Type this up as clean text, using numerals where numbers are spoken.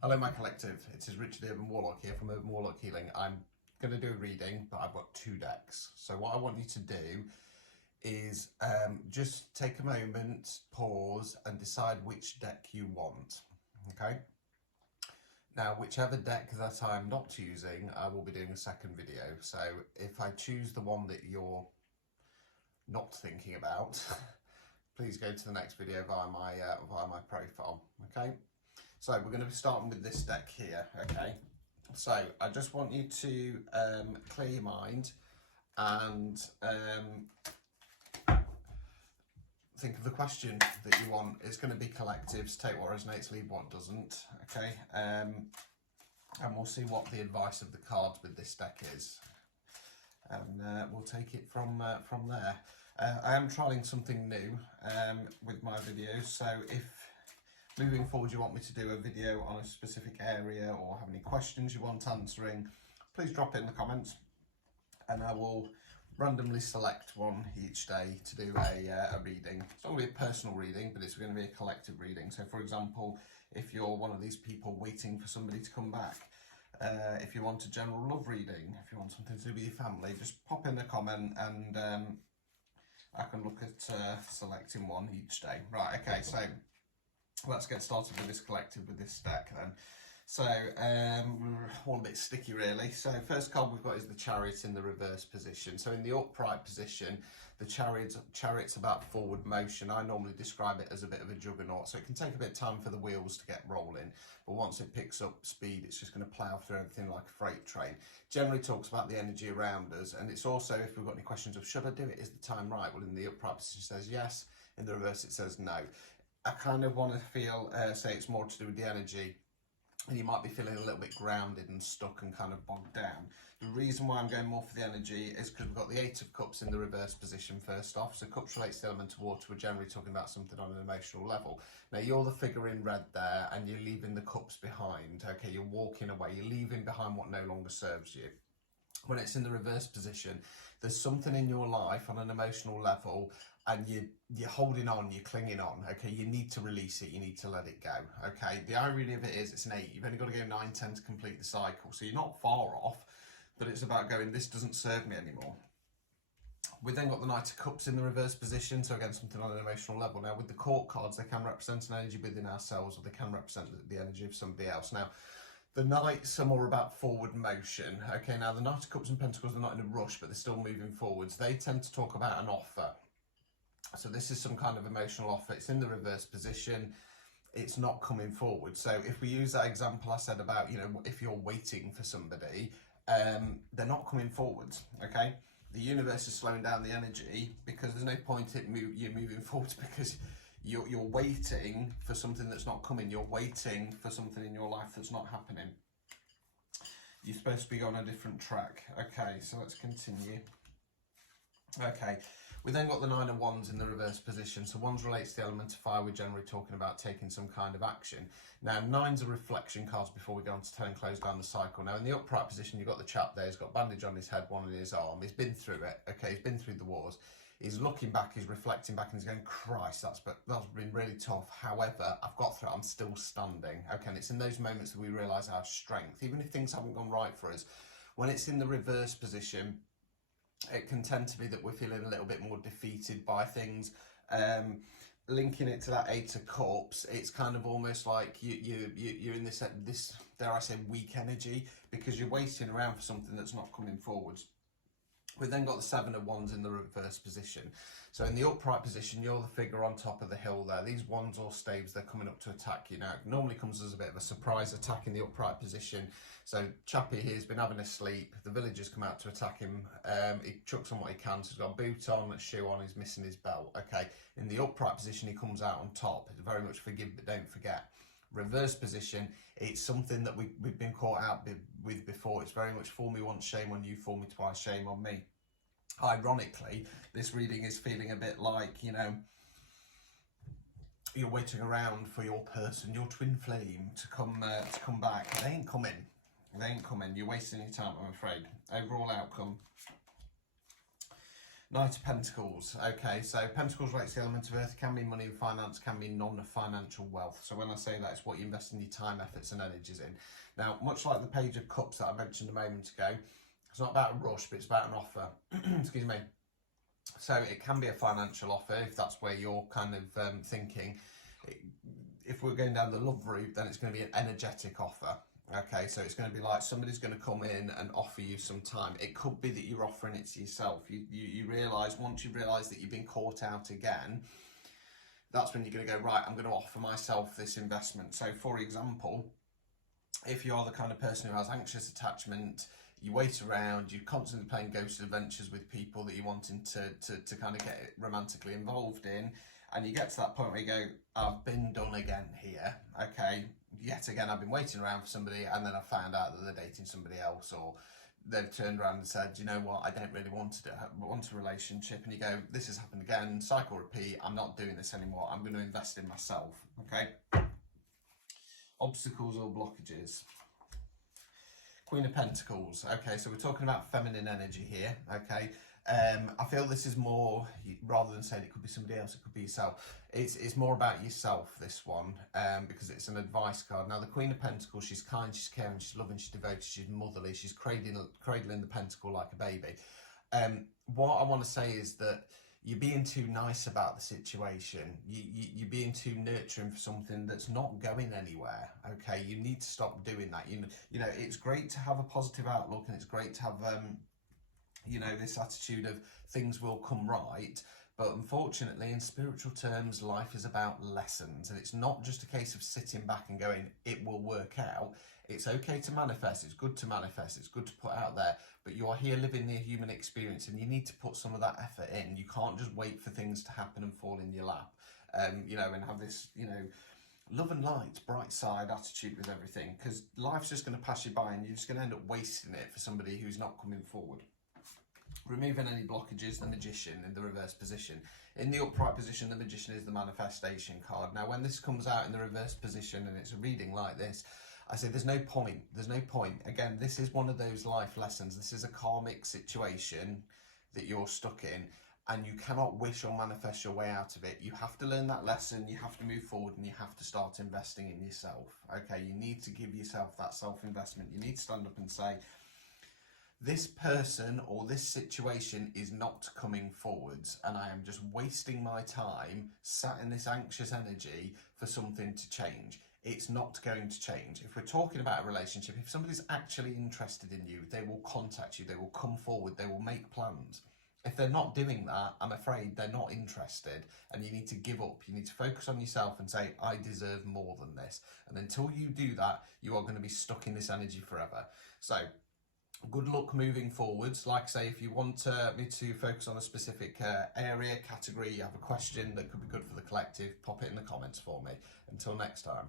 Hello, my collective. It is Richard the Urban Warlock here from Urban Warlock Healing. I'm going to do a reading, but I've got two decks. So what I want you to do is just take a moment, pause, and decide which deck you want. Okay? Now, whichever deck that I'm not using, I will be doing a second video. So if I choose the one that you're not thinking about, please go to the next video via my profile. Okay? So we're going to be starting with this deck here, okay? So I just want you to clear your mind and think of the question that you want. It's going to be collectives, take what resonates, leave what doesn't, okay? And we'll see what the advice of the cards with this deck is. And we'll take it from there. I am trying something new with my videos, so if moving forward you want me to do a video on a specific area or have any questions you want answering, please drop it in the comments and I will randomly select one each day to do a reading. It's not going to be a personal reading, but it's going to be a collective reading. So for example, if you're one of these people waiting for somebody to come back, if you want a general love reading, if you want something to do with your family, just pop in a comment and I can look at selecting one each day. Right, okay, so let's get started with this collective, with this deck then. So, all a bit sticky really. So first card we've got is the Chariot in the reverse position. So in the upright position, the Chariot's about forward motion. I normally describe it as a bit of a juggernaut. So it can take a bit of time for the wheels to get rolling. But once it picks up speed, it's just going to plough through everything like a freight train. Generally talks about the energy around us. And it's also, if we've got any questions of, should I do it? Is the time right? Well, in the upright position it says yes. In the reverse it says no. I kind of want to feel, say it's more to do with the energy, and you might be feeling a little bit grounded and stuck and kind of bogged down. The reason why I'm going more for the energy is because we've got the Eight of Cups in the reverse position first off. So Cups relates to the element of water. We're generally talking about something on an emotional level. Now you're the figure in red there and you're leaving the cups behind. Okay, you're walking away. You're leaving behind what no longer serves you. When it's in the reverse position, there's something in your life on an emotional level and you're holding on, you're clinging on, okay? You need to release it, you need to let it go, okay? The irony of it is it's an 8. You've only got to go 9, 10 to complete the cycle. So you're not far off, but it's about going, this doesn't serve me anymore. We've then got the Knight of Cups in the reverse position, so again, something on an emotional level. Now, with the Court cards, they can represent an energy within ourselves or they can represent the energy of somebody else. Now, the Knights are more about forward motion. Okay, now the Knight of Cups and Pentacles are not in a rush, but they're still moving forwards. They tend to talk about an offer. So this is some kind of emotional offer. It's in the reverse position. It's not coming forward. So if we use that example I said about, you know, if you're waiting for somebody, they're not coming forwards, okay? The universe is slowing down the energy because there's no point you moving forwards because you're waiting for something that's not coming. You're waiting for something in your life that's not happening. You're supposed to be on a different track. Okay, so let's continue. Okay, we then got the Nine of Wands in the reverse position. So Wands relates to the element of fire. We're generally talking about taking some kind of action. Now, Nines are reflection cards before we go on to turn and close down the cycle. Now, in the upright position, you've got the chap there. He's got bandage on his head, one in his arm. He's been through it, okay? He's been through the wars. He's looking back, he's reflecting back, and he's going, Christ, that's been really tough. However, I've got through it, I'm still standing. Okay, and it's in those moments that we realise our strength, even if things haven't gone right for us. When it's in the reverse position, it can tend to be that we're feeling a little bit more defeated by things. Linking it to that Eight of Cups, it's kind of almost like you're in this, dare I say, weak energy because you're waiting around for something that's not coming forwards. We've then got the Seven of Wands in the reverse position. So in the upright position, you're the figure on top of the hill there. These wands or staves, they're coming up to attack you. Now, it normally comes as a bit of a surprise attack in the upright position. So Chappie here's been having a sleep. The villagers come out to attack him. He chucks on what he can. So he's got a boot on, a shoe on, he's missing his belt. Okay, in the upright position, he comes out on top. It's very much forgive but don't forget. Reverse position, it's something that we've been caught out with before. It's very much fool me once, shame on you, fool me twice, shame on me. Ironically, this reading is feeling a bit like, you know, you're waiting around for your person, your twin flame, to come back. They ain't coming. They ain't coming. You're wasting your time, I'm afraid. Overall outcome, Knight of Pentacles. Okay, so Pentacles relates to the element of earth. Can mean money and finance, can mean non-financial wealth. So when I say that, it's what you invest in your time, efforts and energies in. Now, much like the Page of Cups that I mentioned a moment ago, it's not about a rush, but it's about an offer. Excuse me. So it can be a financial offer if that's where you're kind of thinking. If we're going down the love route, then it's going to be an energetic offer. Okay, so it's going to be like somebody's going to come in and offer you some time. It could be that you're offering it to yourself. You realise, once you realise that you've been caught out again, that's when you're going to go, right, I'm going to offer myself this investment. So for example, if you're the kind of person who has anxious attachment, you wait around, you're constantly playing ghosted adventures with people that you're wanting to kind of get romantically involved in, and you get to that point where you go, I've been done again here, okay, yet again I've been waiting around for somebody, and then I found out that they're dating somebody else, or they've turned around and said, you know what, I don't really want a relationship, and you go, this has happened again, cycle repeat, I'm not doing this anymore, I'm going to invest in myself, okay. Obstacles or blockages. Queen of Pentacles. Okay, so we're talking about feminine energy here. Okay, I feel this is more, rather than saying it could be somebody else, it could be yourself. It's more about yourself, this one, because it's an advice card. Now, the Queen of Pentacles, she's kind, she's caring, she's loving, she's devoted, she's motherly, she's cradling the pentacle like a baby. What I want to say is that you're being too nice about the situation. You're being too nurturing for something that's not going anywhere. Okay, you need to stop doing that. You know, it's great to have a positive outlook, and it's great to have you know, this attitude of things will come right. But unfortunately, in spiritual terms, life is about lessons, and it's not just a case of sitting back and going, it will work out. It's okay to manifest, it's good to manifest, it's good to put out there, but you are here living the human experience, and you need to put some of that effort in. You can't just wait for things to happen and fall in your lap, you know, and have this, you know, love and light, bright side attitude with everything, because life's just going to pass you by, and you're just going to end up wasting it for somebody who's not coming forward. Removing any blockages, the Magician in the reverse position. In the upright position, the Magician is the manifestation card. Now, when this comes out in the reverse position and it's a reading like this, I say there's no point. There's no point. Again, this is one of those life lessons. This is a karmic situation that you're stuck in, and you cannot wish or manifest your way out of it. You have to learn that lesson, you have to move forward, and you have to start investing in yourself. Okay, you need to give yourself that self-investment. You need to stand up and say, this person or this situation is not coming forwards, and I am just wasting my time sat in this anxious energy for something to change. It's not going to change. If we're talking about a relationship, if somebody's actually interested in you, they will contact you, they will come forward, they will make plans. If they're not doing that, I'm afraid they're not interested, and you need to give up. You need to focus on yourself and say, I deserve more than this. And until you do that, you are going to be stuck in this energy forever. So good luck moving forwards. Like I say, if you want me to focus on a specific area, category, you have a question that could be good for the collective, pop it in the comments for me. Until next time.